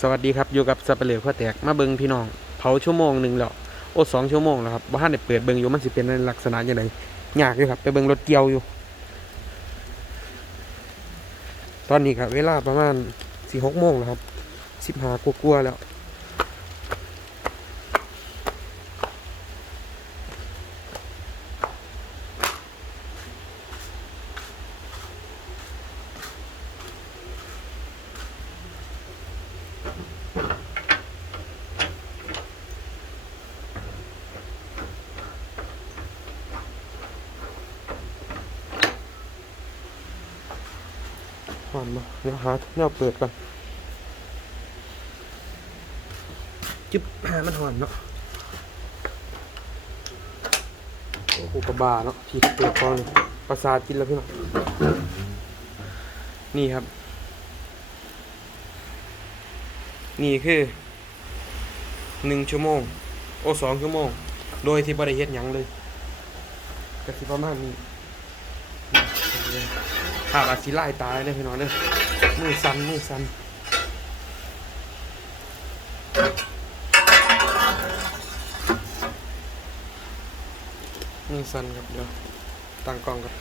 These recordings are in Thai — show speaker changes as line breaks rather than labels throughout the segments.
สวัสดีครับอยู่กับสับเปลือกพ่อแตกมาเบิงพี่น้องเผาชั่วโมงหนึ่งแล้วโอ้สองชั่วโมงแล้วครับบ้านเนี่ยเปิดเบิงอยู่มันสิเป็นในลักษณะยังไงยากอยู่ครับ ไปเบิงรถเกี่ยวอยู่ ตอนนี้ครับเวลาประมาณสี่หกโมงแล้วครับสิบหากลัวๆแล้ว หอนมาเดี๋ยวหาแนวเปิดก่อนจิ๊บหามันหอนเนาะโอ้โหกระบาเนาะที่เปิดคอนี่ประสาทกินแล้วพี่น้องนี่ครับ นี่คือหนึ่งชั่วโมง โอ้สองชั่วโมง โดยที่บริเฮ็ดยังเลยก็สิประมาณนี้าพอาจสิไล่ตายเลยพี่น้องเด้อมือสั่นมือสั่นมือสั่นครับเดี๋ยวตั้งกล้องครับ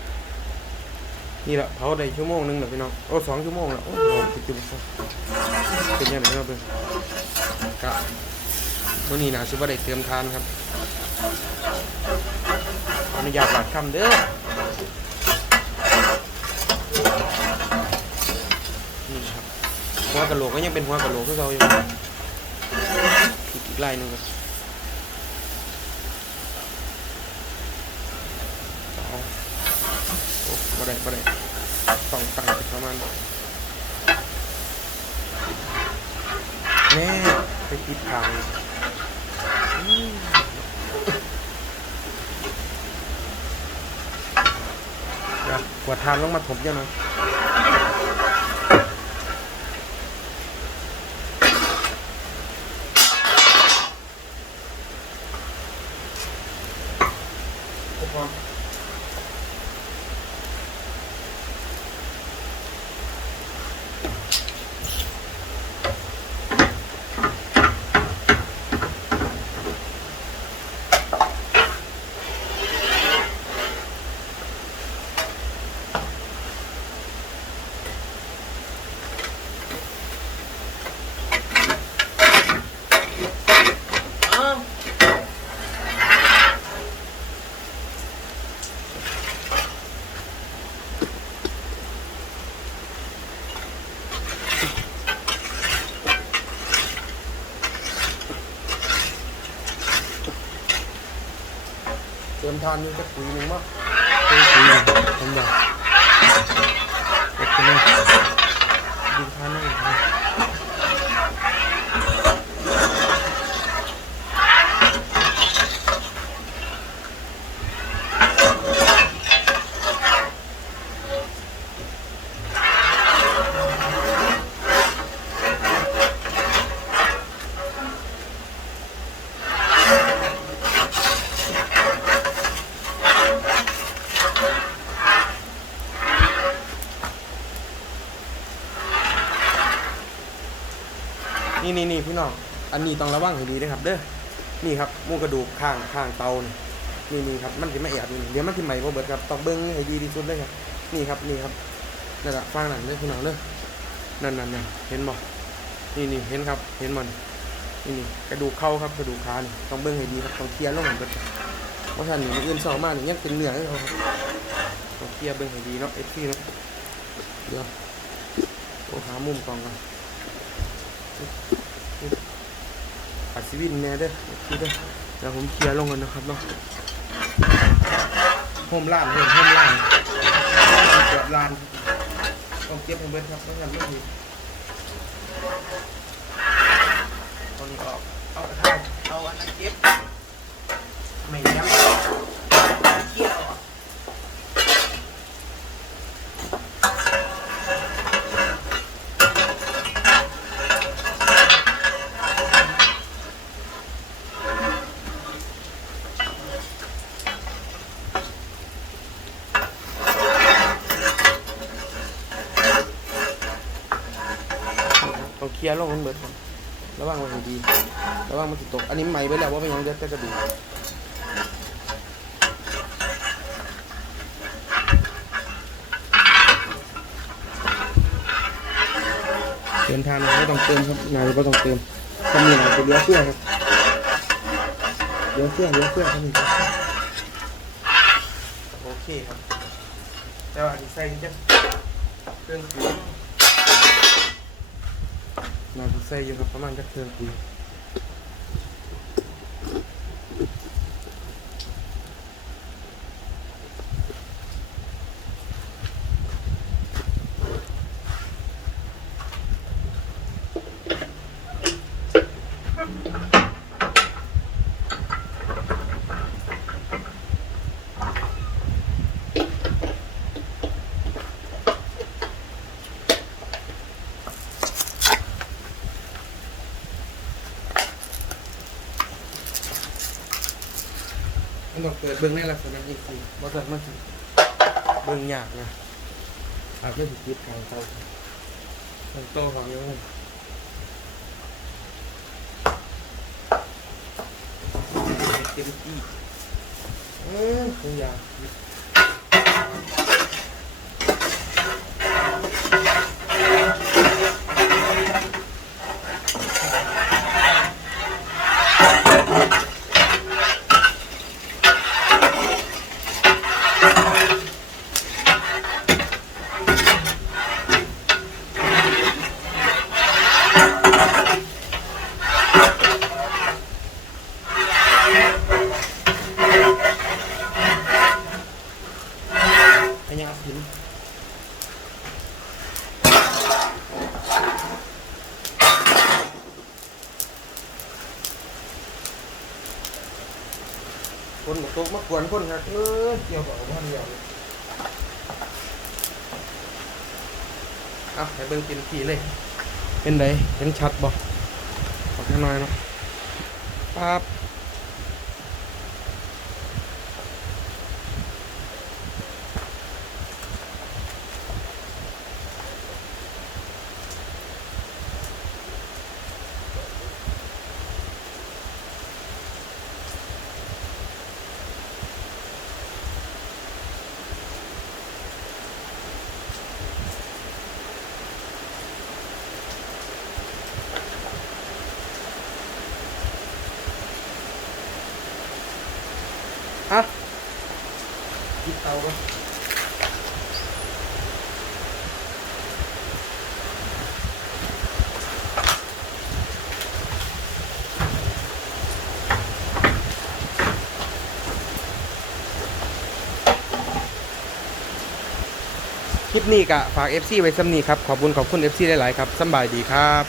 นี่แหละเผาได้ชั่วโมงหนึงแล้วพี่น้องโอ้สองชั่วโมงแล้วโอ้โหติดจุดซะเป็นยังไงครับเพื่อนกะวันนี้นะชิบะได้เตรียมทานครับอนุญาตบาดคำเด้อ นี่ครับ หัวกะโหลกก็ยังเป็นหัวกะโหลกที่เราอยู่อีกอีกลายหนึงครับเอาโอ้บ่ได้บ่ได้ต้องตั้งประมาณแน่ไปติดทางอืมเดี๋ยวกวดทานลงมาถมยังไง เติมทานนี่จะคุยหนึ่งมั้งคุยคุยผมอยากโอเคเลยดึงทานนี่ นี่นี่นี่พี่น้อง อันนี้ต้องระวังให้ดีนะครับ เด้อ นี่ครับมูกระดูกข้างข้างเตานี่นี่นี่ครับ มันจะไม่แอบนี่เดี๋ยวมันจะใหม่พอเบิดครับ ต้องเบิ้งให้ดีที่สุดเลยครับ นี่ครับนี่ครับนั่นแหละฟังนั่นเด้อพี่น้องเด้อ นั่นนั่นนั่นเห็นบ่นี่นี่เห็นครับ เห็นมันนี่นี่กระดูกเข่าครับกระดูกขานี่ต้องเบิ้งให้ดีครับต้องเคลียร์ลงให้เบิดเพราะฉะนั้นนี่มันอื่นสองมานี่ยังเป็นเนื้อให้เขาครับต้องเคลียร์เบิ้งให้ดีเนาะเอฟซีเนาะเดี๋ยวโอ้หามุมกล่องก่อน ปัดสวินแน่เด้อพี่เด้อเดี๋ยวผมเคลียร์ลงกันนะครับเนาะโฮมล้านโฮมโฮมล้านเกิดลานต้องเก็บให้เบิดครับไม่งั้นไม่ดีตอนนี้ออกเอาเอาเอาอันนั้นเก็บไม่ย้ำเกี่ยวอะต้องเค ลียร์ลงกันเบิดระวังไว้ให้ดี ระวังมันสิดตก อันนี้ไหม่ไปแล้วว่าเป็นยังเด็ดแต่กระดูกเติมทานไม่ต้องเติมครับนายไม่ต้องเติมถ้ามีหน่อยจะเลี้ยเสื้อครับเลี้ยเสื้อเลี้ยเสื้อครับนี่โอเคครับแต่ว่าอันนี้ใส่จะเครื่อง ปุ๋ยน่าจะใส่อยู่ครับประมาณจะเครื่องปุ๋ย มัน ต้องเปิดเบิ้งในลักษณะนี้คือบ่สั่นมันสิเบิ้งยากนะอาจจะสิคิดทางเตาทางโตของยังไงเต็มที่เออคงยากพยาหิน คนบอกตกมากวนคนครับเออเกี่ยวกับบ้านเดียวเลยเอาให้เบิ่งเป็นทีเลย เป็นไดเห็นชัดบ่ขอแค่น้อยเนาะปั๊บ ฮะกินเตาปะคลิปนี้กะฝาก FC ไว้สำนีครับ ขอบคุณขอบคุณ FC หลายๆครับสำบายดีครับ